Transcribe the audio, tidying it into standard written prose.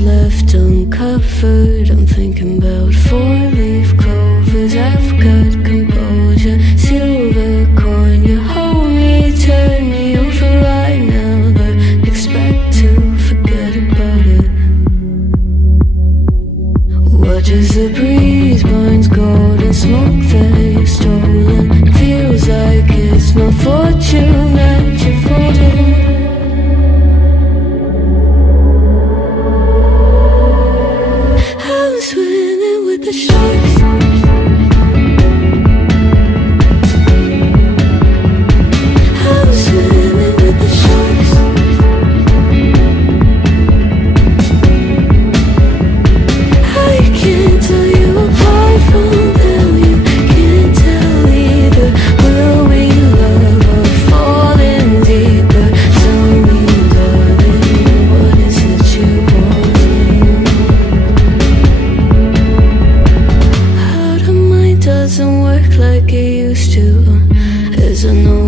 left uncovered. I'm thinking about four-leaf clovers. I've got composure, silver coin. You hold me, turn me over right now, but expect to forget about it. Watches the breeze, burns gold and smoke that you've stolen. Feels like it's my fortune that you're folding. I'm swimming with the sharks. I'm swimming with the sharks. I can't tell you apart from them. You can't tell either. Will we love or fall in deeper? Tell me, darling, what is it you want? How the mind doesn't work like it used to. There's no